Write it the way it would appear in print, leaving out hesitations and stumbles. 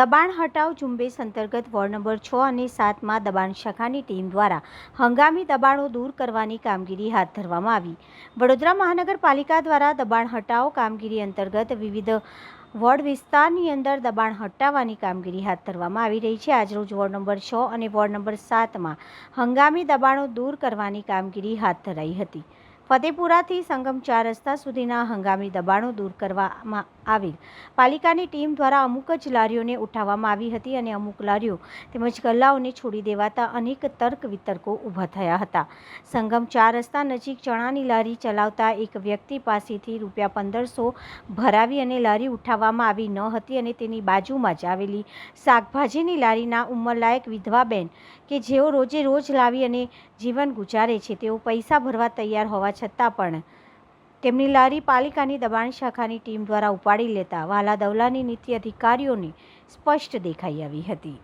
દબાણ હટાવ ઝુંબેશ અંતર્ગત વોર્ડ નંબર 6 અને 7માં દબાણ શાખાની ટીમ દ્વારા હંગામી દબાણો દૂર કરવાની કામગીરી હાથ ધરવામાં આવી। વડોદરા મહાનગરપાલિકા દ્વારા દબાણ હટાવ કામગીરી અંતર્ગત વિવિધ વોર્ડ વિસ્તારની અંદર દબાણ હટાવવાની કામગીરી હાથ ધરવામાં આવી રહી છે। આજરોજ વોર્ડ નંબર 6 અને વોર્ડ નંબર 7માં હંગામી દબાણો દૂર કરવાની કામગીરી હાથ ધરાઈ હતી। ફતેપુરાથી સંગમ 4 રસ્તા સુધીના હંગામી દબાણો દૂર કરવામાં આવેલ પાલિકાની ટીમ દ્વારા અમુક જ લારીઓને ઉઠાવવામાં આવી હતી અને અમુક લારીઓ તેમજ ગલ્લાઓને છોડી દેવાતા અનેક તર્ક વિતર્કો ઊભા થયા હતા। સંગમ 4 રસ્તા નજીક ચણાની લારી ચલાવતા એક વ્યક્તિ પાસેથી ₹1500 ભરાવી અને લારી ઉઠાવવામાં આવી ન હતી અને તેની બાજુમાં જ આવેલી શાકભાજીની લારીના ઉંમરલાયક વિધવાબેન કે જેઓ રોજે રોજ લાવી અને જીવન ગુજારે છે, તેઓ પૈસા ભરવા તૈયાર હોવા છતાં પણ તેમની લારી પાલિકાની દબાણ શાખાની ટીમ દ્વારા ઉપાડી લેતા વાલા દવલાની નીતિ અધિકારીઓને સ્પષ્ટ દેખાઈ આવી હતી।